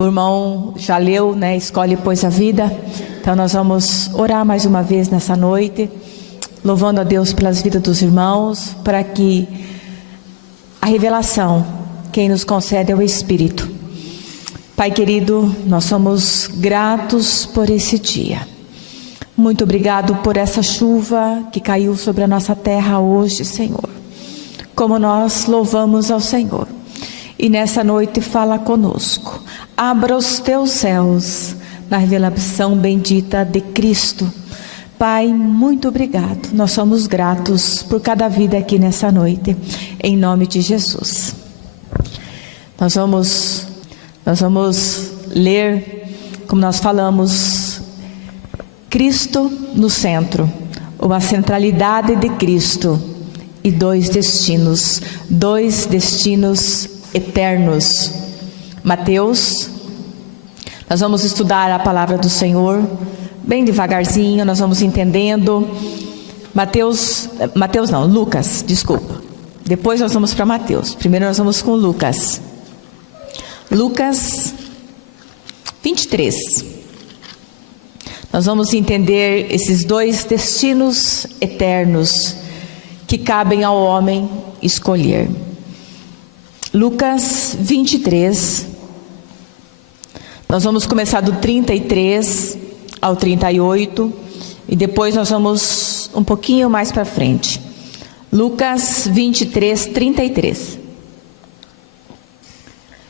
O irmão já leu, né? Escolhe, pois, a vida. Então nós vamos orar mais uma vez nessa noite, louvando a Deus pelas vidas dos irmãos, para que a revelação, quem nos concede é o Espírito. Pai querido, nós somos gratos por esse dia. Muito obrigado por essa chuva que caiu sobre a nossa terra hoje, Senhor. Como nós louvamos ao Senhor. E nessa noite fala conosco. Abra os teus céus na revelação bendita de Cristo. Pai, muito obrigado. Nós somos gratos por cada vida aqui nessa noite. Em nome de Jesus. Nós vamos ler, como nós falamos, Cristo no centro, ou a centralidade de Cristo e dois destinos eternos. Mateus, nós vamos estudar a palavra do Senhor, bem devagarzinho, nós vamos entendendo. Lucas, desculpa. Depois nós vamos para Mateus. Primeiro nós vamos com Lucas. Lucas 23. Nós vamos entender esses dois destinos eternos que cabem ao homem escolher. Lucas 23, nós vamos começar do 33 ao 38 e depois nós vamos um pouquinho mais para frente. Lucas 23, 33.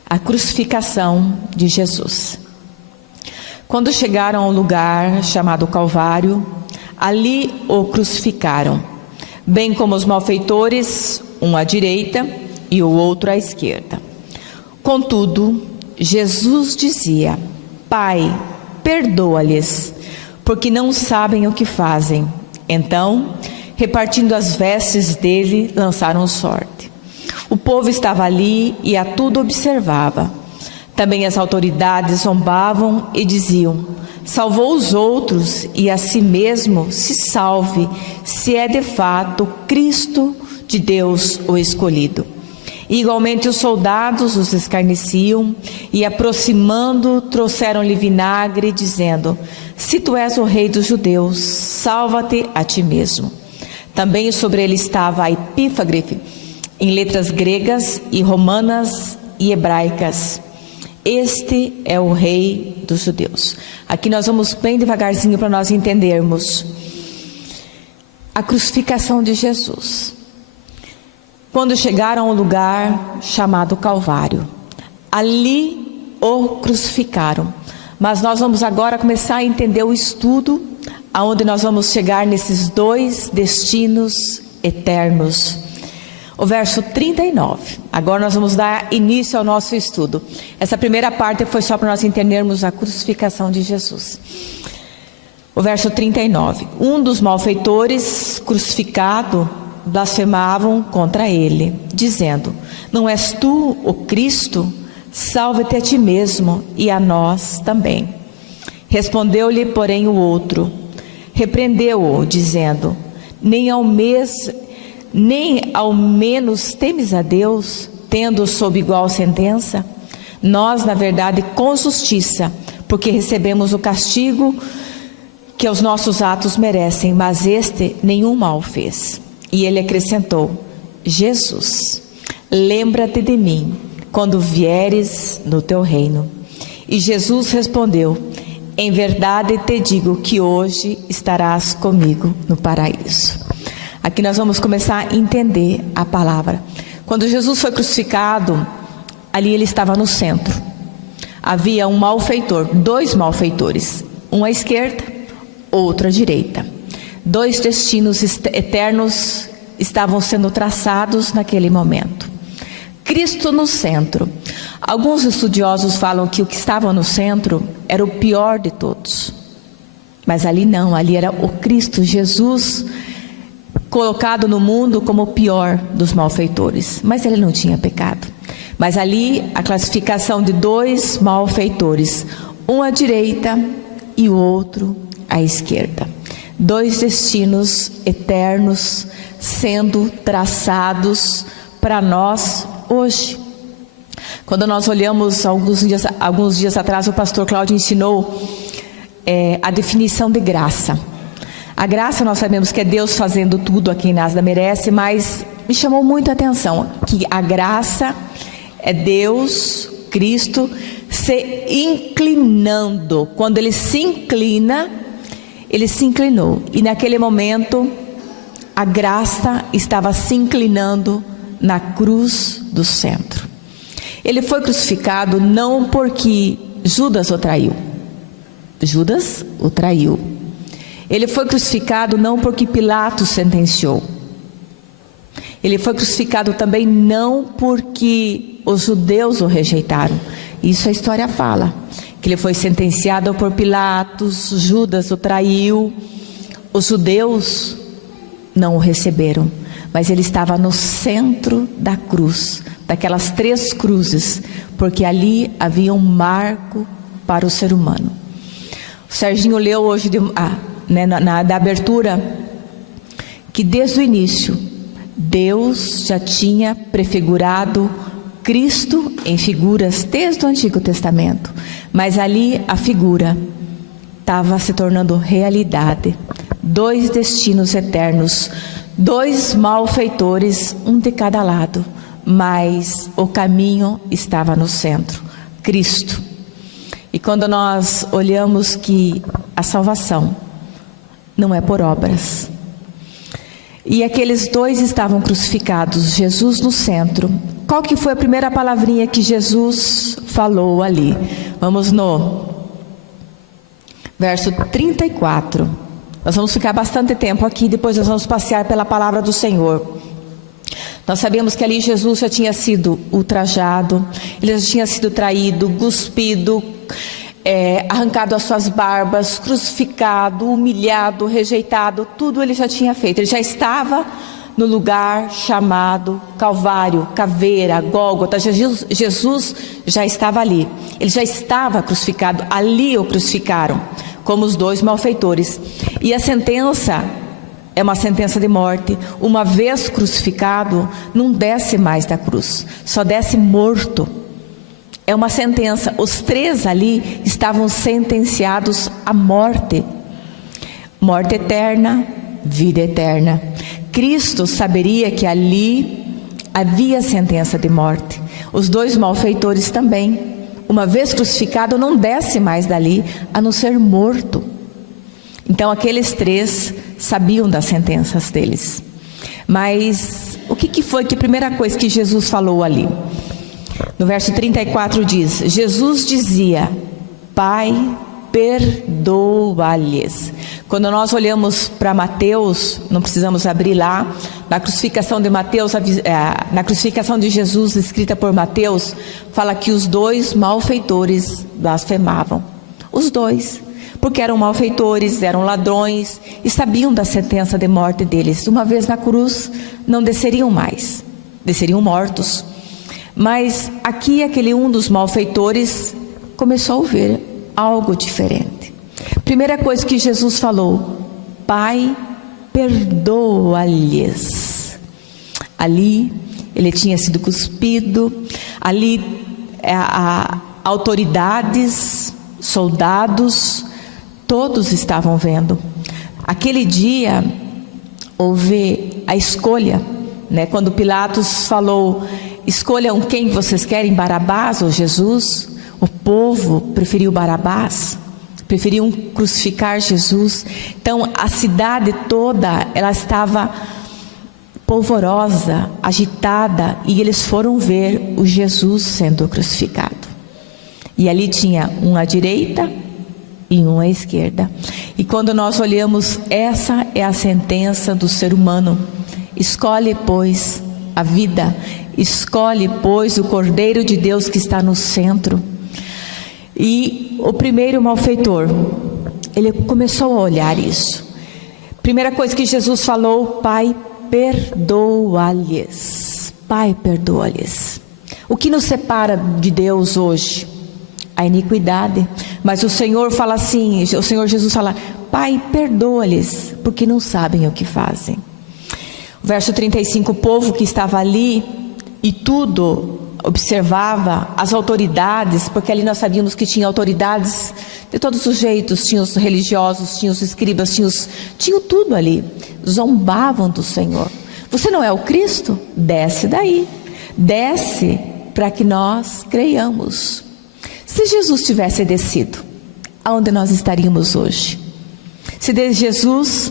A crucificação de Jesus. Quando chegaram ao lugar chamado Calvário, ali o crucificaram, bem como os malfeitores, um à direita e o outro à esquerda. Contudo, Jesus dizia: Pai, perdoa-lhes, porque não sabem o que fazem. Então, repartindo as vestes dele, lançaram sorte. O povo estava ali e a tudo observava. Também as autoridades zombavam e diziam: salvou os outros e a si mesmo se salve, se é de fato Cristo de Deus o escolhido. E igualmente os soldados os escarneciam e, aproximando, trouxeram-lhe vinagre, dizendo: se tu és o rei dos judeus, salva-te a ti mesmo. Também sobre ele estava a epígrafe em letras gregas e romanas e hebraicas: este é o rei dos judeus. Aqui nós vamos bem devagarzinho para nós entendermos a crucificação de Jesus. Quando chegaram ao lugar chamado Calvário, ali o crucificaram. Mas nós vamos agora começar a entender o estudo, aonde nós vamos chegar nesses dois destinos eternos. O verso 39. Agora nós vamos dar início ao nosso estudo. Essa primeira parte foi só para nós entendermos a crucificação de Jesus. O verso 39. Um dos malfeitores crucificado blasfemavam contra ele, dizendo: não és tu o Cristo? Salve-te a ti mesmo e a nós também. Respondeu-lhe, porém, o outro, repreendeu-o, dizendo: nem ao menos temes a Deus, tendo sob igual sentença? Nós, na verdade, com justiça, porque recebemos o castigo que os nossos atos merecem, mas este nenhum mal fez. E ele acrescentou: Jesus, lembra-te de mim quando vieres no teu reino. E Jesus respondeu: em verdade te digo que hoje estarás comigo no paraíso. Aqui nós vamos começar a entender a palavra. Quando Jesus foi crucificado, ali ele estava no centro. Havia um malfeitor, dois malfeitores, um à esquerda, outro à direita. Dois destinos eternos estavam sendo traçados naquele momento. Cristo no centro. Alguns estudiosos falam que o que estava no centro era o pior de todos. Mas ali não, ali era o Cristo, Jesus, colocado no mundo como o pior dos malfeitores. Mas ele não tinha pecado. Mas ali a classificação de dois malfeitores, um à direita e o outro à esquerda. Dois destinos eternos sendo traçados para nós hoje. Quando nós olhamos, alguns dias atrás, o pastor Cláudio ensinou a definição de graça. A graça, nós sabemos que é Deus fazendo tudo a quem nada merece, mas me chamou muito a atenção que a graça é Deus, Cristo, se inclinando. Quando Ele se inclina, Ele se inclinou. E naquele momento, a graça estava se inclinando na cruz do centro. Ele foi crucificado não porque Judas o traiu. Judas o traiu. Ele foi crucificado não porque Pilatos sentenciou. Ele foi crucificado também não porque os judeus o rejeitaram. Isso a história fala. Que ele foi sentenciado por Pilatos, Judas o traiu. Os judeus não o receberam. Mas ele estava no centro da cruz, daquelas 3 cruzes, porque ali havia um marco para o ser humano. O Serginho leu hoje, da abertura, que desde o início, Deus já tinha prefigurado Cristo em figuras desde o Antigo Testamento. Mas ali a figura estava se tornando realidade. 2 destinos eternos, 2 malfeitores, um de cada lado, mas o caminho estava no centro, Cristo. E quando nós olhamos que a salvação não é por obras, e aqueles 2 estavam crucificados, Jesus no centro, qual que foi a primeira palavrinha que Jesus falou ali? Vamos no verso 34. Nós vamos ficar bastante tempo aqui, depois nós vamos passear pela palavra do Senhor. Nós sabemos que ali Jesus já tinha sido ultrajado, ele já tinha sido traído, cuspido, arrancado as suas barbas, crucificado, humilhado, rejeitado, tudo ele já tinha feito. Ele já estava no lugar chamado Calvário, Caveira, Gólgota. Jesus já estava ali, ele já estava crucificado, ali o crucificaram, como os 2 malfeitores. E a sentença é uma sentença de morte. Uma vez crucificado, não desce mais da cruz, só desce morto. É uma sentença. Os 3 ali estavam sentenciados à morte. Morte eterna, vida eterna. Cristo saberia que ali havia sentença de morte. Os 2 malfeitores também. Uma vez crucificado, não desce mais dali, a não ser morto. Então aqueles 3 sabiam das sentenças deles. Mas o que foi que a primeira coisa que Jesus falou ali? No verso 34 diz: Jesus dizia: Pai, perdoa-lhes. Quando nós olhamos para Mateus, não precisamos abrir lá, na crucificação de Mateus, na crucificação de Jesus, escrita por Mateus, fala que os 2 malfeitores blasfemavam. Os 2, porque eram malfeitores, eram ladrões e sabiam da sentença de morte deles. Uma vez na cruz, não desceriam mais, desceriam mortos. Mas aqui aquele um dos malfeitores começou a ver algo diferente. Primeira coisa que Jesus falou: Pai, perdoa-lhes. Ali ele tinha sido cuspido, ali autoridades, soldados, todos estavam vendo. Aquele dia houve a escolha, quando Pilatos falou: escolham quem vocês querem, Barabás ou Jesus. O povo preferiu Barabás, preferiam crucificar Jesus. Então a cidade toda, ela estava polvorosa, agitada, e eles foram ver o Jesus sendo crucificado. E ali tinha um à direita e um à esquerda. E quando nós olhamos, essa é a sentença do ser humano. Escolhe, pois, a vida. Escolhe, pois, o Cordeiro de Deus que está no centro. E o primeiro malfeitor, ele começou a olhar isso. Primeira coisa que Jesus falou: Pai, perdoa-lhes. Pai, perdoa-lhes. O que nos separa de Deus hoje? A iniquidade. Mas o Senhor fala assim, o Senhor Jesus fala: Pai, perdoa-lhes, porque não sabem o que fazem. Verso 35, o povo que estava ali, e tudo, observava as autoridades, porque ali nós sabíamos que tinha autoridades de todos os jeitos, tinha os religiosos, tinha os escribas, tinha tudo ali, zombavam do Senhor. Você não é o Cristo? Desce daí, desce para que nós creiamos. Se Jesus tivesse descido, aonde nós estaríamos hoje? Se Jesus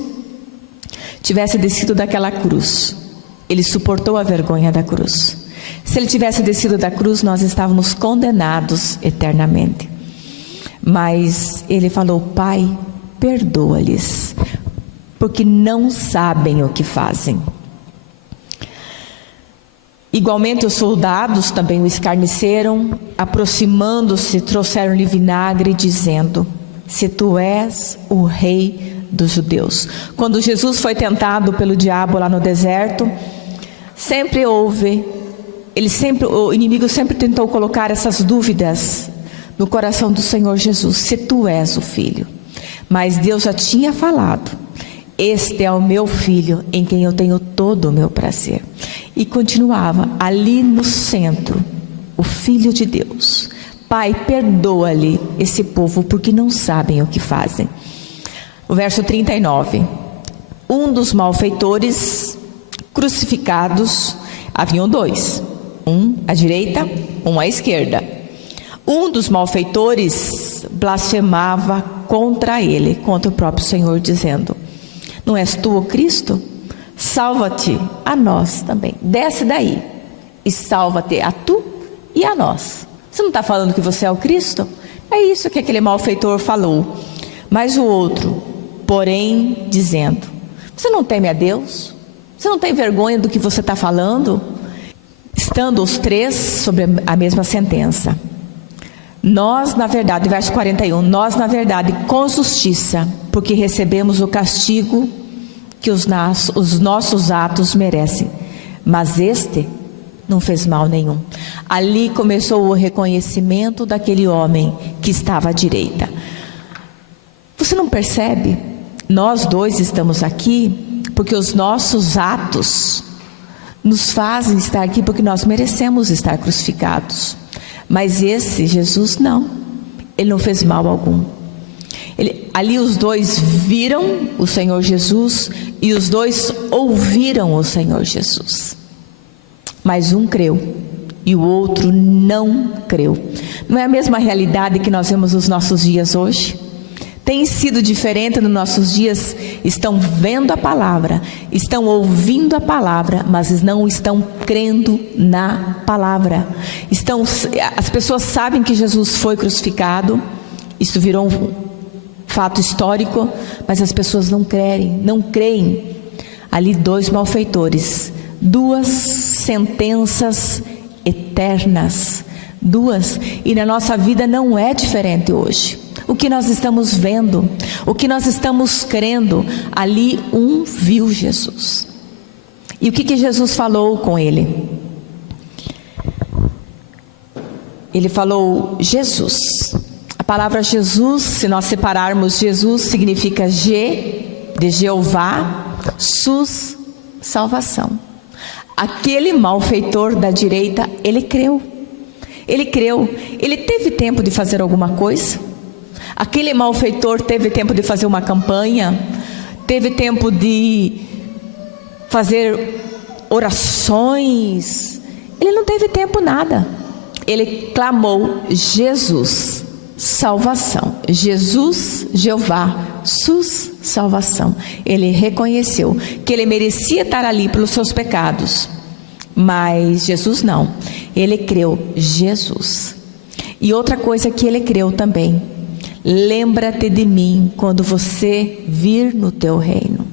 tivesse descido daquela cruz, ele suportou a vergonha da cruz. Se ele tivesse descido da cruz, nós estávamos condenados eternamente. Mas ele falou: Pai, perdoa-lhes, porque não sabem o que fazem. Igualmente os soldados também o escarneceram, aproximando-se, trouxeram-lhe vinagre, dizendo: se tu és o rei dos judeus. Quando Jesus foi tentado pelo diabo lá no deserto, o inimigo sempre tentou colocar essas dúvidas no coração do Senhor Jesus: se tu és o Filho. Mas Deus já tinha falado: este é o meu Filho, em quem eu tenho todo o meu prazer. E continuava ali no centro, o Filho de Deus: Pai, perdoa-lhe esse povo, porque não sabem o que fazem. O verso 39: um dos malfeitores crucificados, haviam dois, um à direita, um à esquerda. Um dos malfeitores blasfemava contra ele, contra o próprio Senhor, dizendo: não és tu o Cristo? Salva-te a nós também. Desce daí e salva-te a tu e a nós. Você não está falando que você é o Cristo? É isso que aquele malfeitor falou. Mas o outro, porém, dizendo: você não teme a Deus? Você não tem vergonha do que você está falando? Estando os três sobre a mesma sentença. Nós, na verdade, verso 41, nós, na verdade, com justiça, porque recebemos o castigo que os nossos atos merecem. Mas este não fez mal nenhum. Ali começou o reconhecimento daquele homem que estava à direita. Você não percebe? Nós dois estamos aqui porque os nossos atos nos fazem estar aqui, porque nós merecemos estar crucificados. Mas esse Jesus não, ele não fez mal algum. Ali os dois viram o Senhor Jesus e os dois ouviram o Senhor Jesus. Mas um creu e o outro não creu. Não é a mesma realidade que nós vemos nos nossos dias hoje? Tem sido diferente nos nossos dias. Estão vendo a palavra, estão ouvindo a palavra, mas não estão crendo na palavra. As pessoas sabem que Jesus foi crucificado, isso virou um fato histórico, mas as pessoas não creem. Ali dois malfeitores, duas sentenças eternas, e na nossa vida não é diferente hoje. O que nós estamos vendo, o que nós estamos crendo, ali um viu Jesus. E o que Jesus falou com ele? Ele falou Jesus. A palavra Jesus, se nós separarmos Jesus, significa G de Jeová, Sus, salvação. Aquele malfeitor da direita, ele creu. Ele teve tempo de fazer alguma coisa? Aquele malfeitor teve tempo de fazer uma campanha? Teve tempo de fazer orações? Ele não teve tempo nada. Ele clamou Jesus, salvação. Jesus, Jeová, Sus, salvação. Ele reconheceu que ele merecia estar ali pelos seus pecados. Mas Jesus não. Ele creu Jesus. E outra coisa que ele creu também: lembra-te de mim quando você vir no teu reino.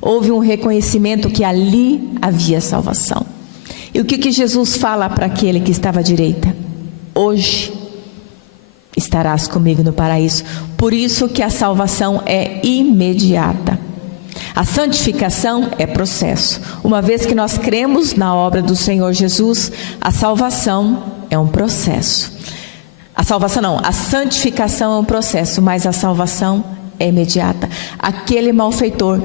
Houve um reconhecimento que ali havia salvação. E o que Jesus fala para aquele que estava à direita? Hoje estarás comigo no paraíso. Por isso que a salvação é imediata. A santificação é processo. Uma vez que nós cremos na obra do Senhor Jesus, a salvação é um processo. A santificação é um processo, mas a salvação é imediata. Aquele malfeitor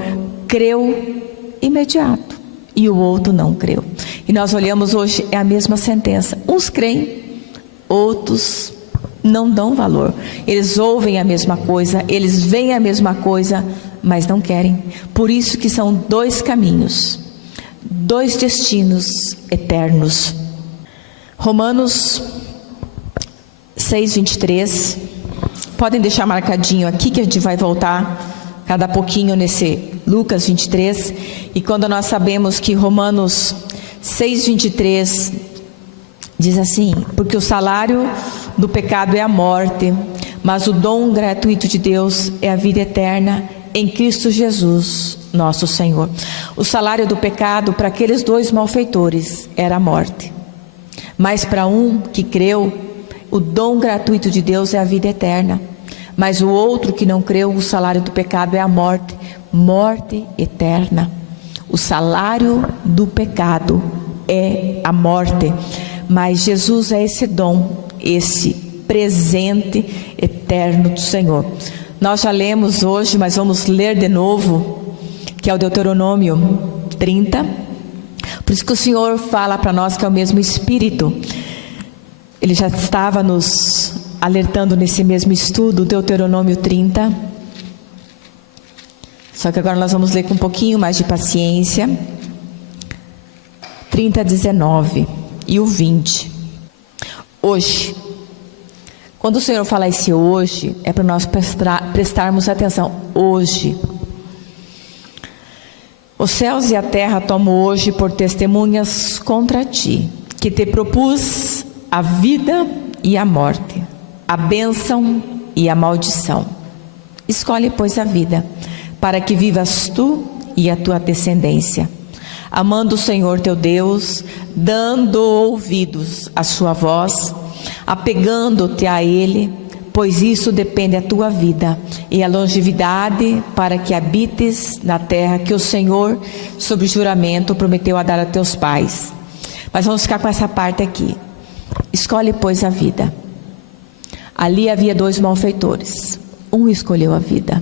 creu imediato e o outro não creu. E nós olhamos hoje, é a mesma sentença. Uns creem, outros não dão valor. Eles ouvem a mesma coisa, eles veem a mesma coisa, mas não querem. Por isso que são dois caminhos, dois destinos eternos. Romanos 6:23. Podem deixar marcadinho aqui que a gente vai voltar cada pouquinho nesse Lucas 23. E quando nós sabemos que Romanos 6:23 diz assim: porque o salário do pecado é a morte, mas o dom gratuito de Deus é a vida eterna em Cristo Jesus, nosso Senhor. O salário do pecado para aqueles dois malfeitores era a morte, mas para um que creu, o dom gratuito de Deus é a vida eterna. Mas o outro que não creu, o salário do pecado é a morte, morte eterna. O salário do pecado é a morte, mas Jesus é esse dom, esse presente eterno do Senhor. Nós já lemos hoje, mas vamos ler de novo, que é o Deuteronômio 30. Por isso que o Senhor fala para nós que é o mesmo Espírito. Ele já estava nos alertando nesse mesmo estudo, Deuteronômio 30. Só que agora nós vamos ler com um pouquinho mais de paciência. 30:19 e o 20. Hoje. Quando o Senhor fala esse hoje, é para nós prestarmos atenção. Hoje. Os céus e a terra tomo hoje por testemunhas contra ti, que te propus a vida e a morte, a bênção e a maldição. Escolhe, pois, a vida, para que vivas tu e a tua descendência, amando o Senhor teu Deus, dando ouvidos à sua voz, apegando-te a Ele, pois isso depende da tua vida e a longevidade, para que habites na terra que o Senhor, sob juramento, prometeu a dar a teus pais. Mas vamos ficar com essa parte aqui. Escolhe, pois, a vida. Ali havia dois malfeitores. Um escolheu a vida.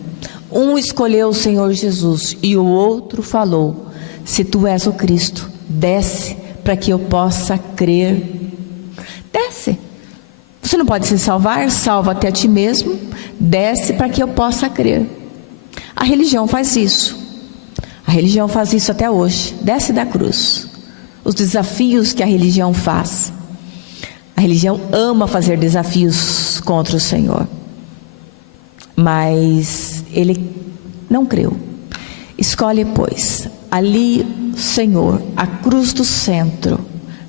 Um escolheu o Senhor Jesus e o outro falou: se tu és o Cristo, desce para que eu possa crer. Desce. Você não pode se salvar? Salva-te a ti mesmo. Desce para que eu possa crer. A religião faz isso. A religião faz isso até hoje. Desce da cruz. Os desafios que a religião faz. A religião ama fazer desafios contra o Senhor. Mas ele não creu. Escolhe, pois, ali, Senhor, a cruz do centro,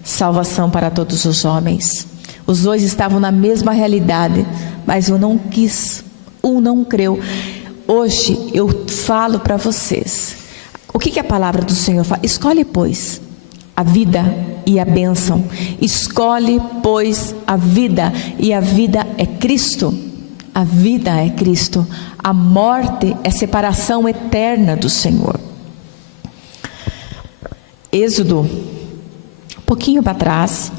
salvação para todos os homens. Os dois estavam na mesma realidade, mas um não quis, um não creu. Hoje eu falo para vocês, o que a palavra do Senhor fala? Escolhe, pois, a vida e a bênção. Escolhe, pois, a vida, e a vida é Cristo. A vida é Cristo. A morte é separação eterna do Senhor. Êxodo, um pouquinho para trás.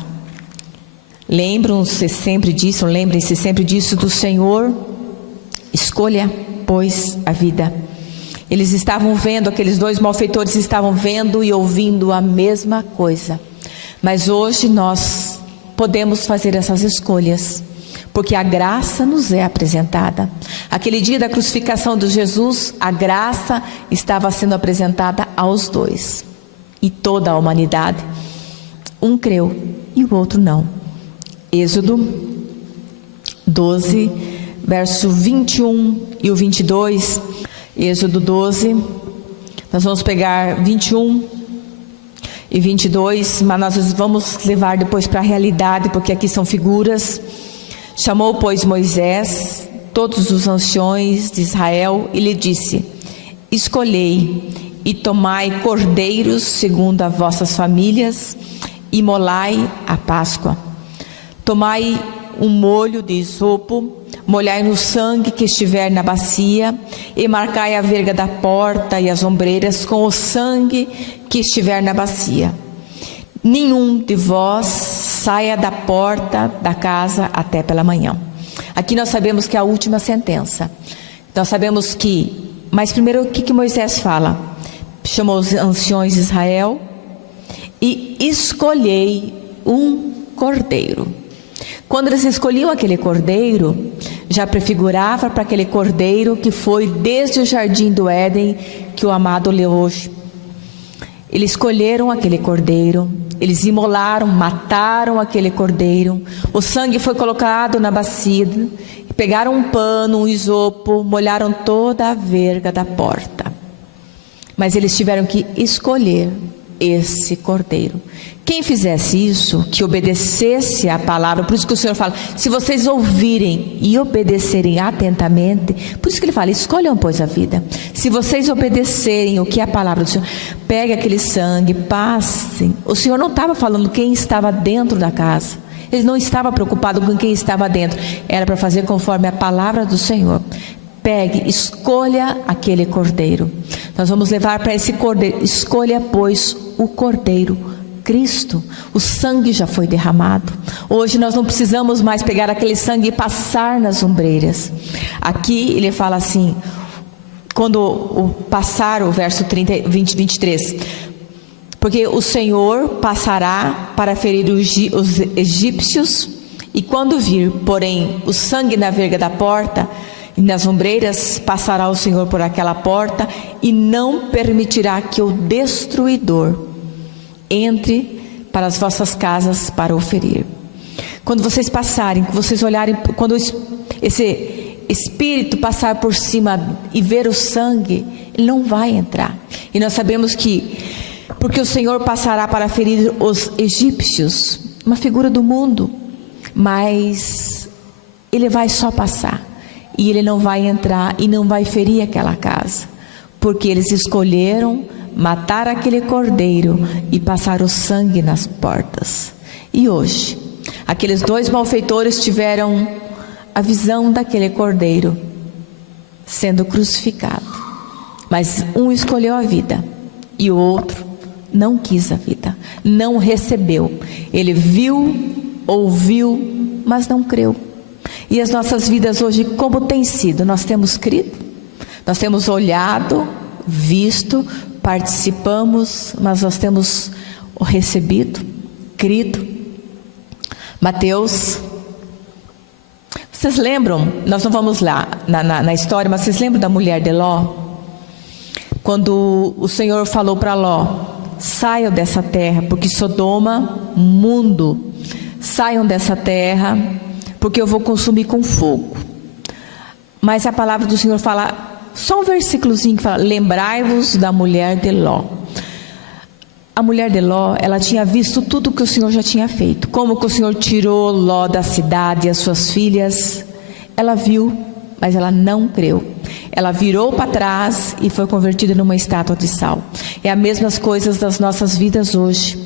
Lembrem-se sempre disso do Senhor. Escolha, pois, a vida. Eles estavam vendo, aqueles dois malfeitores estavam vendo e ouvindo a mesma coisa. Mas hoje nós podemos fazer essas escolhas, porque a graça nos é apresentada. Aquele dia da crucificação de Jesus, a graça estava sendo apresentada aos dois. E toda a humanidade. Um creu e o outro não. Êxodo 12, verso 21 e o 22. Êxodo 12, nós vamos pegar 21 e 22, mas nós vamos levar depois para a realidade, porque aqui são figuras. Chamou, pois, Moisés todos os anciões de Israel e lhe disse: escolhei e tomai cordeiros segundo as vossas famílias e molai a Páscoa. Tomai um molho de isopo, molhai no sangue que estiver na bacia e marcai a verga da porta e as ombreiras com o sangue que estiver na bacia. Nenhum de vós saia da porta da casa até pela manhã. Aqui nós sabemos que é a última sentença. Nós sabemos que, mas primeiro o que Moisés fala? Chamou os anciões de Israel e escolhei um cordeiro. Quando eles escolhiam aquele cordeiro, já prefigurava para aquele cordeiro que foi desde o jardim do Éden que o amado leu hoje. Eles escolheram aquele cordeiro, eles imolaram, mataram aquele cordeiro, o sangue foi colocado na bacia, pegaram um pano, um isopo, molharam toda a verga da porta. Mas eles tiveram que escolher esse cordeiro. Quem fizesse isso, que obedecesse a palavra, por isso que o Senhor fala, se vocês ouvirem e obedecerem atentamente, por isso que Ele fala, escolham pois a vida. Se vocês obedecerem o que é a palavra do Senhor, pegue aquele sangue, passem. O Senhor não estava falando quem estava dentro da casa, Ele não estava preocupado com quem estava dentro, era para fazer conforme a palavra do Senhor. Pegue, escolha aquele cordeiro. Nós vamos levar para esse cordeiro. Escolha, pois, o cordeiro, Cristo. O sangue já foi derramado. Hoje nós não precisamos mais pegar aquele sangue e passar nas ombreiras. Aqui ele fala assim, quando passar o verso 23. Porque o Senhor passará para ferir os egípcios, e quando vir, porém, o sangue na verga da porta e nas ombreiras, passará o Senhor por aquela porta e não permitirá que o destruidor entre para as vossas casas para o ferir. Quando vocês passarem, que vocês olharem, quando esse espírito passar por cima e ver o sangue, ele não vai entrar. E nós sabemos que, porque o Senhor passará para ferir os egípcios, uma figura do mundo, mas ele vai só passar. E ele não vai entrar e não vai ferir aquela casa, porque eles escolheram matar aquele cordeiro e passar o sangue nas portas. E hoje, aqueles dois malfeitores tiveram a visão daquele cordeiro sendo crucificado, mas um escolheu a vida e o outro não quis a vida, não recebeu. Ele viu, ouviu, mas não creu. E as nossas vidas hoje, como tem sido? Nós temos crido, nós temos olhado, visto, participamos, mas nós temos recebido, crido. Mateus, vocês lembram, nós não vamos lá na história, mas vocês lembram da mulher de Ló? Quando o Senhor falou para Ló, saiam dessa terra, porque Sodoma, mundo, saiam dessa terra, porque eu vou consumir com fogo. Mas a palavra do Senhor fala, só um versículozinho que fala, lembrai-vos da mulher de Ló. A mulher de Ló, ela tinha visto tudo que o Senhor já tinha feito, como que o Senhor tirou Ló da cidade e as suas filhas. Ela viu, mas ela não creu. Ela virou para trás e foi convertida numa estátua de sal. É as mesmas coisas das nossas vidas hoje.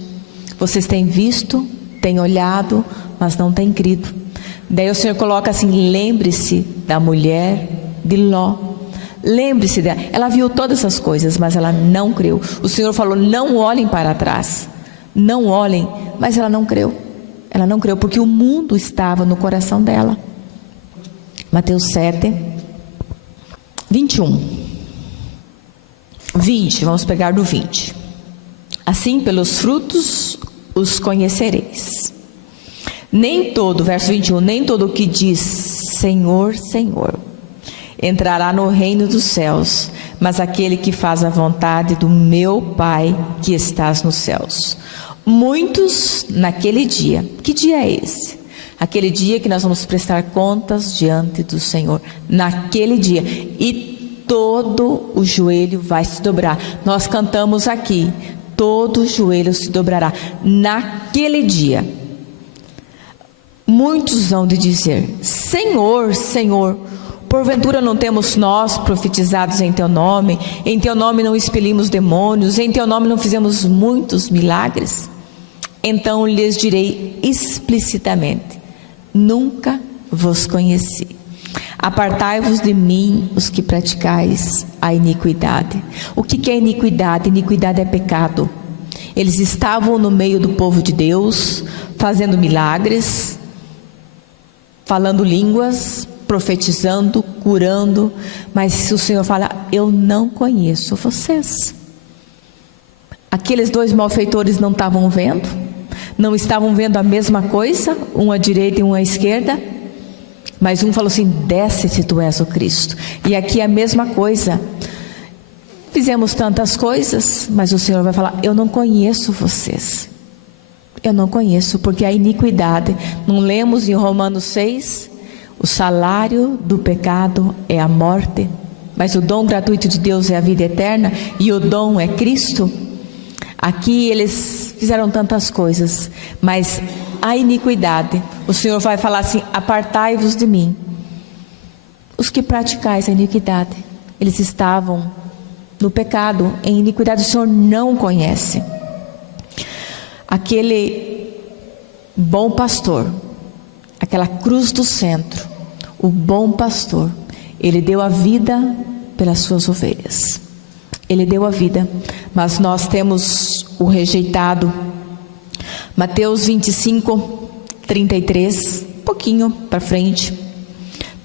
Vocês têm visto, têm olhado, mas não têm crido. Daí o Senhor coloca assim, lembre-se da mulher de Ló. Lembre-se dela. Ela viu todas as coisas, mas ela não creu. O Senhor falou, não olhem para trás. Não olhem, mas ela não creu. Ela não creu porque o mundo estava no coração dela. Mateus 7, 21. 20, vamos pegar do 20. Assim, pelos frutos os conhecereis. Nem todo, verso 21, nem todo o que diz Senhor, Senhor, entrará no reino dos céus, mas aquele que faz a vontade do meu Pai que estás nos céus. Muitos naquele dia, que dia é esse? Aquele dia que nós vamos prestar contas diante do Senhor, naquele dia, e todo o joelho vai se dobrar. Nós cantamos aqui, todo o joelho se dobrará, naquele dia. Muitos hão de dizer, Senhor, Senhor, porventura não temos nós profetizados em Teu nome não expelimos demônios, em Teu nome não fizemos muitos milagres? Então lhes direi explicitamente, nunca vos conheci. Apartai-vos de mim, os que praticais a iniquidade. O que é iniquidade? Iniquidade é pecado. Eles estavam no meio do povo de Deus, fazendo milagres, falando línguas, profetizando, curando, mas se o Senhor fala, eu não conheço vocês. Aqueles dois malfeitores não estavam vendo? Não estavam vendo a mesma coisa? Um à direita e um à esquerda? Mas um falou assim: desce se tu és o Cristo. E aqui é a mesma coisa. Fizemos tantas coisas, mas o Senhor vai falar: eu não conheço vocês. Eu não conheço, porque a iniquidade, não lemos em Romanos 6, o salário do pecado é a morte, mas o dom gratuito de Deus é a vida eterna, e o dom é Cristo. Aqui eles fizeram tantas coisas, mas a iniquidade, o Senhor vai falar assim: apartai-vos de mim. Os que praticais a iniquidade, eles estavam no pecado, em iniquidade, o Senhor não conhece. Aquele bom pastor, aquela cruz do centro, o bom pastor, ele deu a vida pelas suas ovelhas. Ele deu a vida, mas nós temos o rejeitado. Mateus 25, 33, um pouquinho para frente,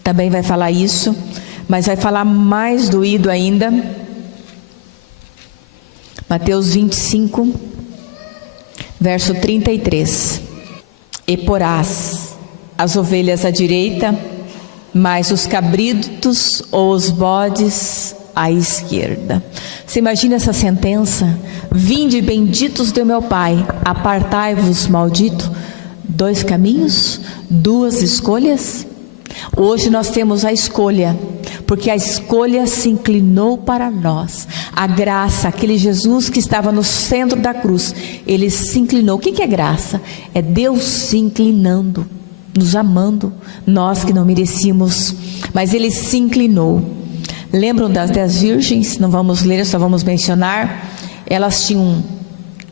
também vai falar isso, mas vai falar mais doído ainda. Mateus 25, verso 33. E porás as ovelhas à direita, mas os cabritos ou os bodes à esquerda. Você imagina essa sentença? Vinde, benditos de meu Pai, apartai-vos, maldito. Dois caminhos, duas escolhas. Hoje nós temos a escolha, porque a escolha se inclinou para nós. A graça, aquele Jesus que estava no centro da cruz, ele se inclinou. O que é graça? É Deus se inclinando, nos amando, nós que não merecíamos, mas ele se inclinou. Lembram das 10 virgens? Não vamos ler, só vamos mencionar. Elas tinham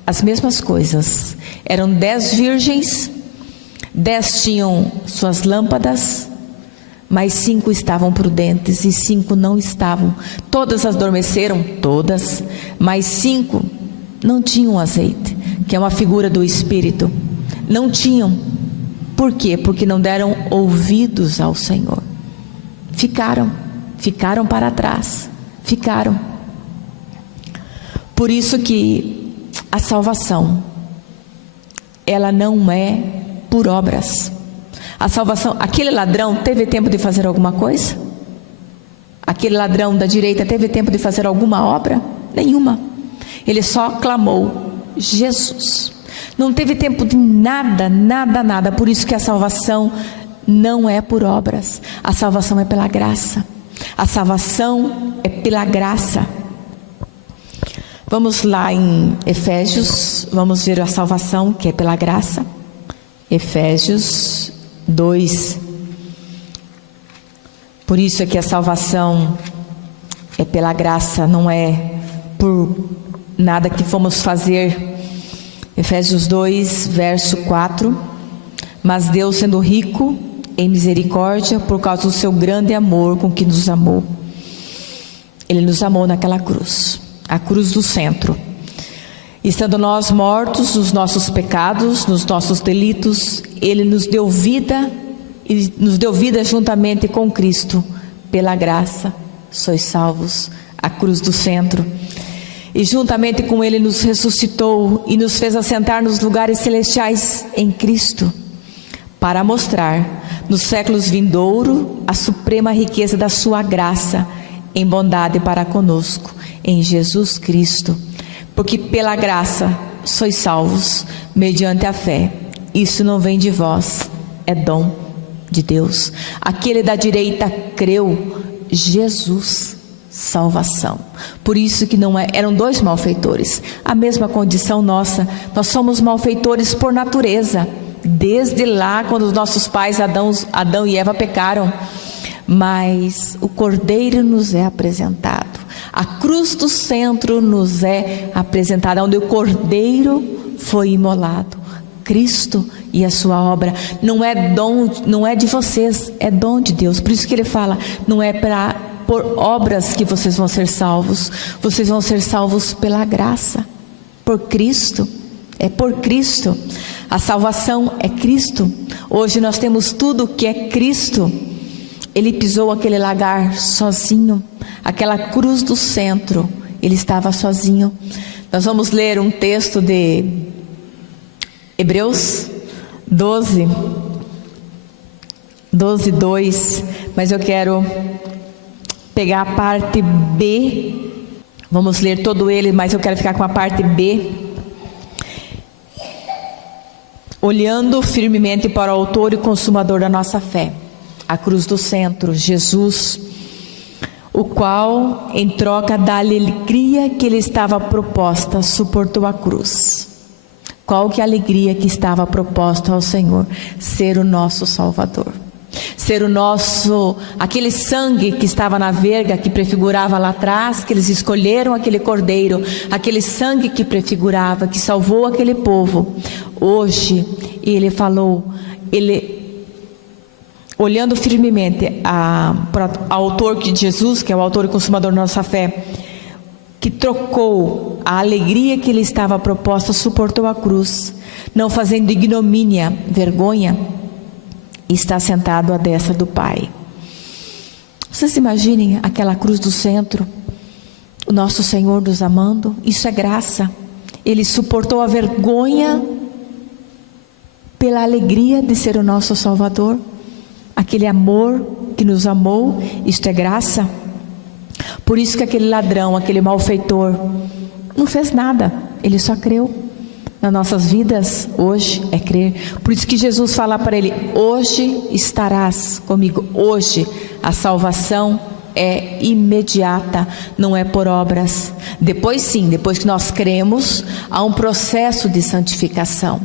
as mesmas coisas. Eram 10 virgens, 10 tinham suas lâmpadas, mas 5 estavam prudentes e 5 não estavam. Todas adormeceram, todas, mas 5 não tinham azeite, que é uma figura do Espírito. Não tinham. Por quê? Porque não deram ouvidos ao Senhor. Ficaram para trás. Ficaram. Por isso que a salvação, ela não é por obras. A salvação, aquele ladrão teve tempo de fazer alguma coisa? Aquele ladrão da direita teve tempo de fazer alguma obra? Nenhuma. Ele só clamou Jesus. Não teve tempo de nada. Por isso que a salvação não é por obras. A salvação é pela graça. A salvação é pela graça. Vamos lá em Efésios, vamos ver a salvação que é pela graça. Efésios 2. Por isso é que a salvação é pela graça, não é por nada que fomos fazer. Efésios 2, verso 4. Mas Deus, sendo rico em misericórdia, por causa do seu grande amor com que nos amou, Ele nos amou naquela cruz, a cruz do centro. Estando nós mortos nos nossos pecados, nos nossos delitos, Ele nos deu vida, e nos deu vida juntamente com Cristo. Pela graça sois salvos, a cruz do centro. E juntamente com Ele nos ressuscitou e nos fez assentar nos lugares celestiais em Cristo, para mostrar nos séculos vindouros a suprema riqueza da sua graça em bondade para conosco, em Jesus Cristo. Porque pela graça sois salvos, mediante a fé. Isso não vem de vós, é dom de Deus. Aquele da direita creu, Jesus, salvação. Por isso que não eram dois malfeitores, a mesma condição nossa. Nós somos malfeitores por natureza, desde lá quando os nossos pais Adão e Eva pecaram. Mas o Cordeiro nos é apresentado, a cruz do centro nos é apresentada, onde o Cordeiro foi imolado, Cristo e a sua obra. Não é dom, não é de vocês, é dom de Deus. Por isso que ele fala, não é por obras que vocês vão ser salvos, vocês vão ser salvos pela graça, por Cristo. É por Cristo. A salvação é Cristo. Hoje nós temos tudo que é Cristo. Ele pisou aquele lagar sozinho, aquela cruz do centro, ele estava sozinho. Nós vamos ler um texto de Hebreus 12, 2, mas eu quero pegar a parte B. Vamos ler todo ele, mas eu quero ficar com a parte B. Olhando firmemente para o autor e consumador da nossa fé, a cruz do centro, Jesus, o qual, em troca da alegria que lhe estava proposta, suportou a cruz. Qual que é a alegria que estava proposta ao Senhor? Ser o nosso Salvador. Ser o nosso, aquele sangue que estava na verga, que prefigurava lá atrás, que eles escolheram aquele cordeiro, aquele sangue que prefigurava, que salvou aquele povo. Hoje, ele falou, olhando firmemente para o autor de Jesus, que é o autor e consumador da nossa fé, que trocou a alegria que lhe estava proposta, suportou a cruz, não fazendo ignomínia, vergonha, e está sentado à destra do Pai. Vocês imaginem aquela cruz do centro, o nosso Senhor nos amando. Isso é graça. Ele suportou a vergonha pela alegria de ser o nosso Salvador. Aquele amor que nos amou, isto é graça. Por isso que aquele ladrão, aquele malfeitor, não fez nada, ele só creu. Nas nossas vidas, hoje, é crer. Por isso que Jesus fala para ele: hoje estarás comigo. Hoje, a salvação é imediata, não é por obras. Depois sim, depois que nós cremos, há um processo de santificação.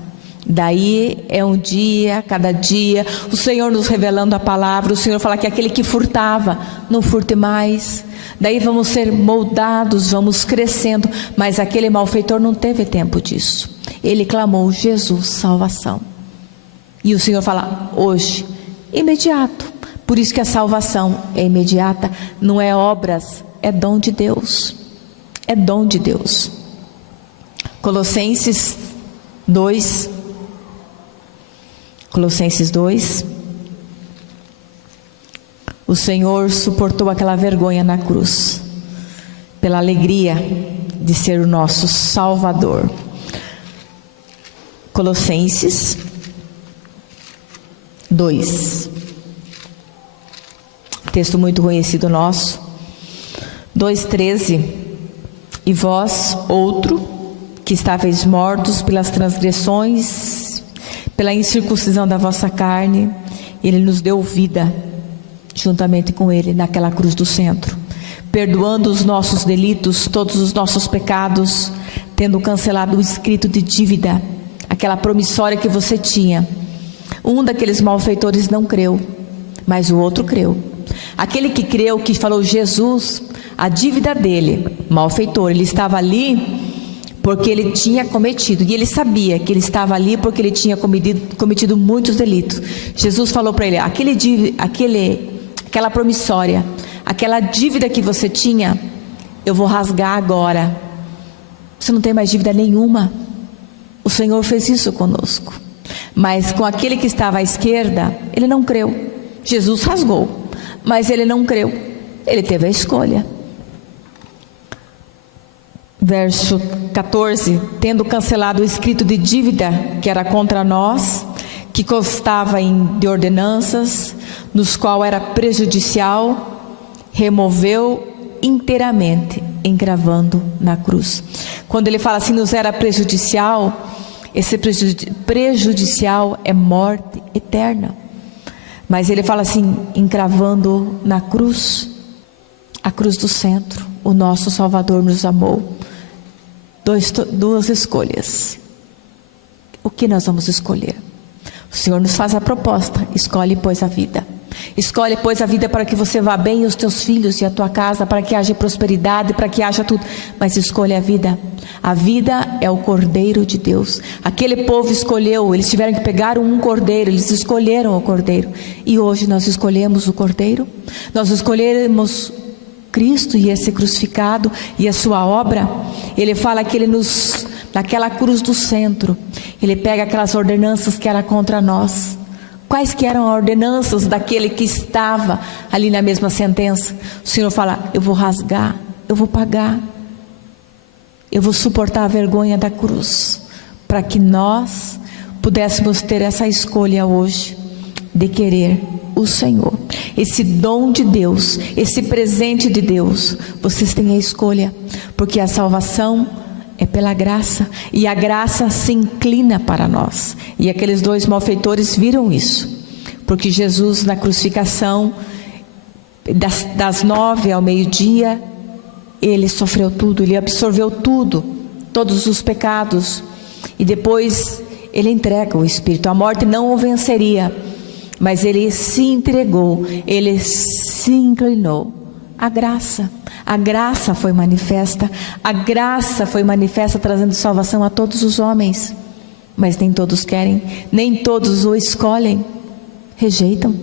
Daí é um dia, cada dia, o Senhor nos revelando a palavra. O Senhor fala que aquele que furtava, não furte mais. Daí vamos ser moldados, vamos crescendo. Mas aquele malfeitor não teve tempo disso. Ele clamou: Jesus, salvação. E o Senhor fala: hoje, imediato. Por isso que a salvação é imediata, não é obras, é dom de Deus. É dom de Deus. Colossenses 2. O Senhor suportou aquela vergonha na cruz, pela alegria de ser o nosso Salvador. Colossenses 2, texto muito conhecido nosso, 2,13. E vós, outro, que estáveis mortos pelas transgressões, pela incircuncisão da vossa carne, Ele nos deu vida, juntamente com Ele, naquela cruz do centro, perdoando os nossos delitos, todos os nossos pecados, tendo cancelado o escrito de dívida, aquela promissória que você tinha. Um daqueles malfeitores não creu, mas o outro creu. Aquele que creu, que falou: Jesus, a dívida dele, malfeitor, ele estava ali porque ele tinha cometido, e ele sabia que ele estava ali porque ele tinha cometido muitos delitos. Jesus falou para ele: aquela promissória, aquela dívida que você tinha, eu vou rasgar agora. Você não tem mais dívida nenhuma. O Senhor fez isso conosco. Mas com aquele que estava à esquerda, ele não creu. Jesus rasgou, mas ele não creu. Ele teve a escolha. Verso 14: tendo cancelado o escrito de dívida que era contra nós, que constava de ordenanças, nos qual era prejudicial, removeu inteiramente, encravando na cruz. Quando ele fala assim, nos era prejudicial, esse prejudicial é morte eterna. Mas ele fala assim, encravando na cruz, a cruz do centro. O nosso Salvador nos amou. Duas escolhas. O que nós vamos escolher? O Senhor nos faz a proposta: escolhe, pois, a vida. Escolhe, pois, a vida para que você vá bem, e os teus filhos e a tua casa, para que haja prosperidade, para que haja tudo. Mas escolha a vida. A vida é o Cordeiro de Deus. Aquele povo escolheu, eles tiveram que pegar um cordeiro, eles escolheram o cordeiro. E hoje nós escolhemos o cordeiro. Nós escolhemos Cristo e esse crucificado e a sua obra. Ele fala que ele naquela cruz do centro, ele pega aquelas ordenanças que eram contra nós. Quais que eram as ordenanças daquele que estava ali na mesma sentença? O Senhor fala: eu vou rasgar, eu vou pagar. Eu vou suportar a vergonha da cruz, para que nós pudéssemos ter essa escolha hoje de querer o Senhor. Esse dom de Deus, esse presente de Deus, vocês têm a escolha, porque a salvação é pela graça, e a graça se inclina para nós. E aqueles 2 malfeitores viram isso, porque Jesus na crucificação, das 9 ao meio-dia, ele sofreu tudo, ele absorveu tudo, todos os pecados, e depois ele entrega o Espírito. A morte não o venceria, mas ele se entregou, ele se inclinou. A graça foi manifesta, a graça foi manifesta trazendo salvação a todos os homens, mas nem todos querem, nem todos o escolhem, rejeitam.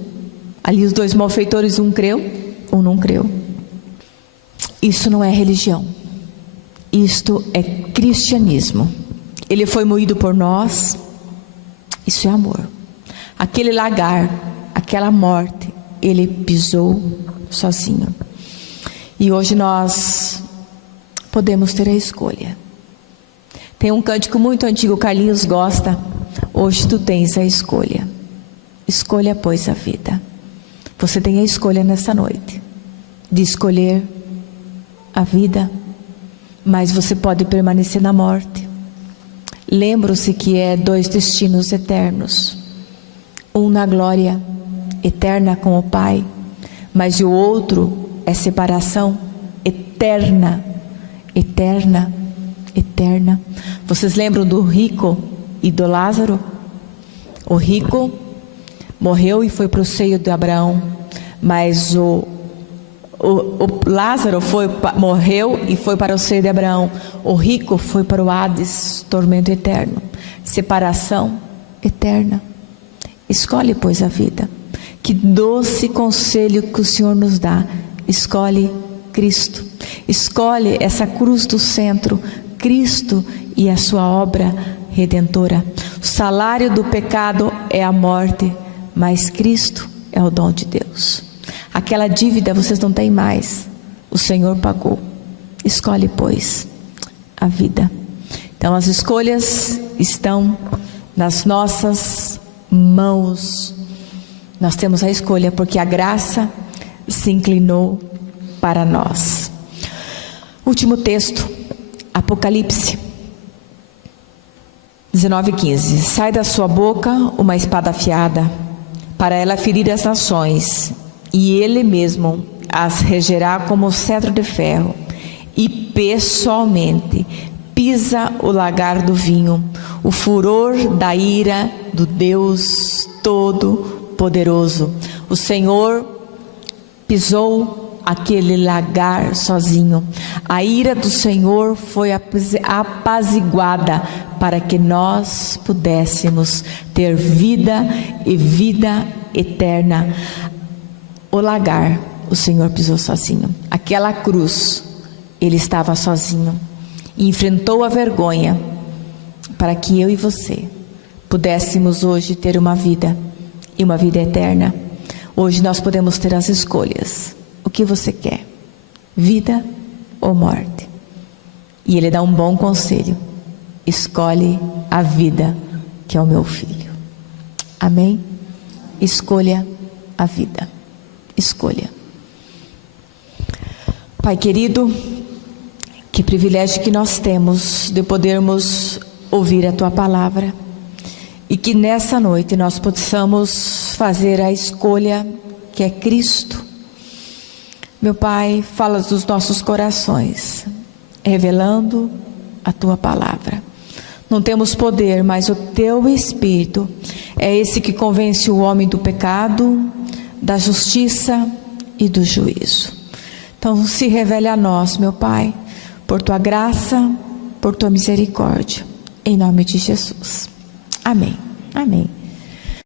Ali os 2 malfeitores, um creu, um não creu. Isso não é religião, isto é cristianismo. Ele foi moído por nós, isso é amor. Aquele lagar, aquela morte, ele pisou sozinho. E hoje nós podemos ter a escolha. Tem um cântico muito antigo, o Carlinhos gosta. Hoje tu tens a escolha. Escolha, pois, a vida. Você tem a escolha nessa noite de escolher a vida, mas você pode permanecer na morte. Lembro-se que é 2 destinos eternos. Um na glória eterna com o Pai, mas o outro é separação eterna, eterna, eterna. Vocês lembram do rico e do Lázaro? O rico morreu e foi para o seio de Abraão, mas o Lázaro morreu e foi para o seio de Abraão. O rico foi para o Hades, tormento eterno, separação eterna. Escolhe, pois, a vida. Que doce conselho que o Senhor nos dá. Escolhe Cristo, escolhe essa cruz do centro, Cristo e a sua obra redentora. O salário do pecado é a morte, mas Cristo é o dom de Deus. Aquela dívida vocês não têm mais, o Senhor pagou. Escolhe, pois, a vida. Então as escolhas estão nas nossas mãos. Nós temos a escolha, porque a graça se inclinou para nós. Último texto, Apocalipse 19:15. Sai da sua boca uma espada afiada, para ela ferir as nações, e ele mesmo as regerá como cetro de ferro, e pessoalmente pisa o lagar do vinho, o furor da ira do Deus Todo-Poderoso. O Senhor pisou aquele lagar sozinho. A ira do Senhor foi apaziguada para que nós pudéssemos ter vida e vida eterna. O lagar, o Senhor pisou sozinho. Aquela cruz, ele estava sozinho e enfrentou a vergonha para que eu e você pudéssemos hoje ter uma vida e uma vida eterna. Hoje nós podemos ter as escolhas. O que você quer? Vida ou morte? E ele dá um bom conselho. Escolhe a vida, que é o meu filho. Amém? Escolha a vida. Escolha. Pai querido, que privilégio que nós temos de podermos ouvir a Tua palavra. E que nessa noite nós possamos fazer a escolha que é Cristo. Meu Pai, fala dos nossos corações, revelando a Tua palavra. Não temos poder, mas o Teu Espírito é esse que convence o homem do pecado, da justiça e do juízo. Então se revele a nós, meu Pai, por Tua graça, por Tua misericórdia, em nome de Jesus. Amém. Amém.